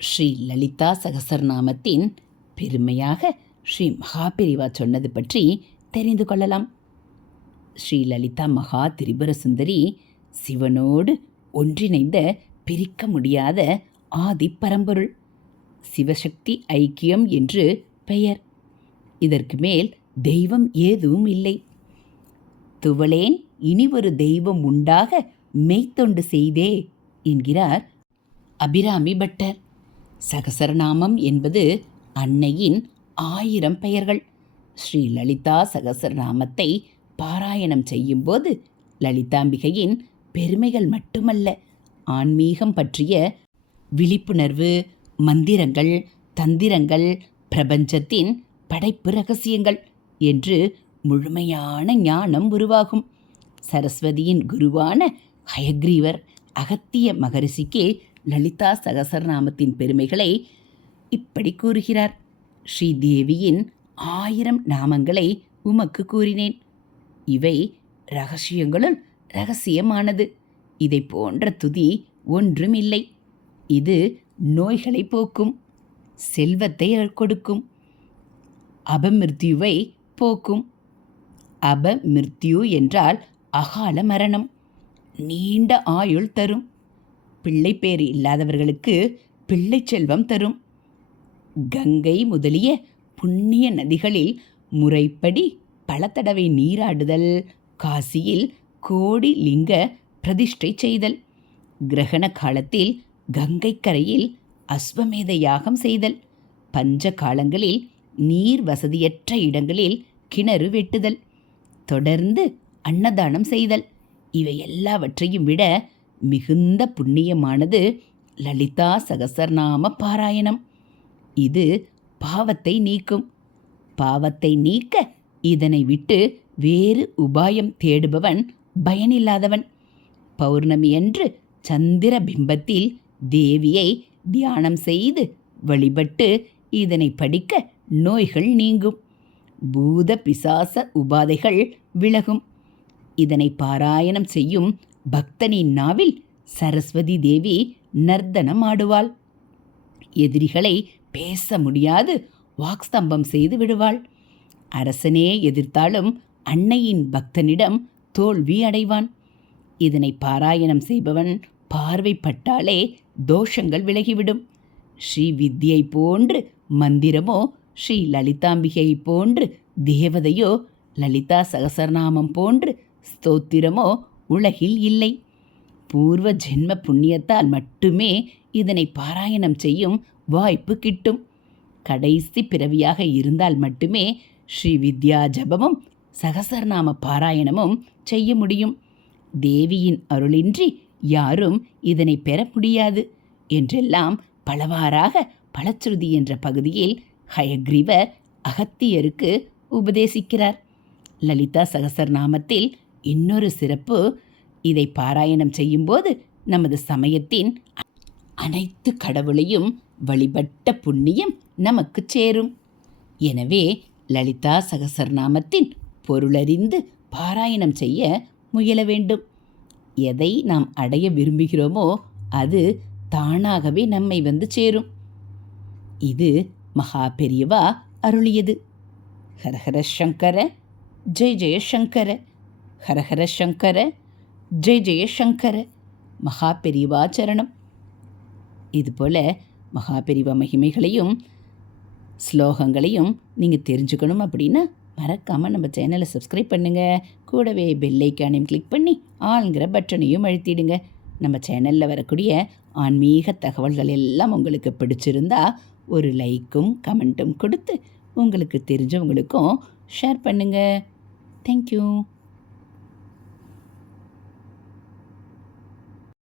ஸ்ரீ லலிதா சகசரநாமத்தின் பெருமையாக ஸ்ரீ மகாபெரிவா சொன்னது பற்றி தெரிந்து கொள்ளலாம். ஸ்ரீ லலிதா மகா திரிபுர சுந்தரி சிவனோடு ஒன்றிணைந்த பிரிக்க முடியாத ஆதி பரம்பொருள். சிவசக்தி ஐக்கியம் என்று பெயர். இதற்கு மேல் தெய்வம் ஏதும் இல்லை. துவளேன் இனி ஒரு தெய்வம் உண்டாக மெய்த்தொண்டு செய்தே என்கிறார் அபிராமி பட்டர். சகசரநாமம் என்பது அன்னையின் 1000 பெயர்கள். ஸ்ரீ லலிதா சகசரநாமத்தை பாராயணம் செய்யும்போது லலிதாம்பிகையின் பெருமைகள் மட்டுமல்ல, ஆன்மீகம் பற்றிய விழிப்புணர்வு, மந்திரங்கள், தந்திரங்கள், பிரபஞ்சத்தின் படைப்பு ரகசியங்கள் என்று முழுமையான ஞானம் உருவாகும். சரஸ்வதியின் குருவான ஹயக்ரீவர் அகத்திய மகரிஷிக்கு லலிதா சகசரநாமத்தின் பெருமைகளை இப்படி கூறுகிறார். ஸ்ரீதேவியின் 1000 நாமங்களை உமக்கு கூறினேன். இவை ரகசியங்களுள் ரகசியமானது. இதை போன்ற துதி ஒன்றுமில்லை. இது நோய்களை போக்கும், செல்வத்தை கொடுக்கும், அபமிருத்யுவை போக்கும். அபமிருத்யு என்றால் அகால மரணம், நீண்ட ஆயுள் தரும். பிள்ளை பேறு இல்லாதவர்களுக்கு பிள்ளை செல்வம் தரும். கங்கை முதலிய புண்ணிய நதிகளில் முறைப்படி பல தடவை நீராடுதல், காசியில் கோடி லிங்க பிரதிஷ்டை செய்தல், கிரகண காலத்தில் கங்கை கரையில் அஸ்வமேத யாகம் செய்தல், பஞ்ச காலங்களில் நீர் வசதியற்ற இடங்களில் கிணறு வெட்டுதல், தொடர்ந்து அன்னதானம் செய்தல், இவை எல்லாவற்றையும் விட மிகுந்த புண்ணியமானது லலிதா சகசரநாம பாராயணம். இது பாவத்தை நீக்கும். பாவத்தை நீக்க இதனை விட்டு வேறு உபாயம் தேடுபவன் பயனில்லாதவன். பௌர்ணமியன்று சந்திர பிம்பத்தில் தேவியை தியானம் செய்து வழிபட்டு இதனை படிக்க நோய்கள் நீங்கும், பூத பிசாச உபாதைகள் விலகும். இதனை பாராயணம் செய்யும் பக்தனின் நாவில் சரஸ்வதி தேவி நர்த்தனம் ஆடுவாள். எதிரிகளை பேச முடியாது வாக்ஸ்தம்பம் செய்து விடுவாள். அரசனே எதிர்த்தாலும் அன்னையின் பக்தனிடம் தோல்வி அடைவான். இதனை பாராயணம் செய்பவன் பார்வைப்பட்டாலே தோஷங்கள் விலகிவிடும். ஸ்ரீ வித்யை போன்று மந்திரமோ, ஸ்ரீ லலிதாம்பிகை போன்று தேவதையோ, லலிதா சகசரநாமம் போன்று ஸ்தோத்திரமோ உலகில் இல்லை. பூர்வ ஜென்ம புண்ணியத்தால் மட்டுமே இதனை பாராயணம் செய்யும் வாய்ப்பு கிட்டும். கடைசி பிறவியாக இருந்தால் மட்டுமே ஸ்ரீ வித்யா ஜபமும் சகசரநாம பாராயணமும் செய்ய முடியும். தேவியின் அருளின்றி யாரும் இதனை பெற முடியாது என்றெல்லாம் பலவாறாக பலச்சுருதி என்ற பகுதியில் ஹயக்ரீவர் அகத்தியருக்கு உபதேசிக்கிறார். லலிதா சகசரநாமத்தில் இன்னொரு சிறப்பு, இதை பாராயணம் செய்யும்போது நமது சமயத்தின் அனைத்து கடவுளையும் வழிபட்ட புண்ணியம் நமக்கு சேரும். எனவே லலிதா சகசரநாமத்தின் பொருளறிந்து பாராயணம் செய்ய முயல வேண்டும். எதை நாம் அடைய விரும்புகிறோமோ அது தானாகவே நம்மை வந்து சேரும். இது மகா பெரியவா அருளியது. ஹரஹர சங்கர ஜெய ஜெயசங்கர, ஹரஹர சங்கர ஜெய ஜெயசங்கர. மகா பெரியவா சரணம். இதுபோல் மகா பெரியவா மகிமைகளையும் ஸ்லோகங்களையும் நீங்கள் தெரிஞ்சுக்கணும் அப்படின்னா மறக்காமல் நம்ம சேனலை சப்ஸ்கிரைப் பண்ணுங்கள். கூடவே பெல் ஐக்கானையும் கிளிக் பண்ணி ஆளுங்கிற பட்டனையும் அழுத்திடுங்க. நம்ம சேனலில் வரக்கூடிய ஆன்மீக தகவல்கள் எல்லாம் உங்களுக்கு பிடிச்சிருந்தா ஒரு லைக்கும் கமெண்ட்டும் கொடுத்து உங்களுக்கு தெரிஞ்சவங்களுக்கும் ஷேர் பண்ணுங்கள். தேங்க்யூ.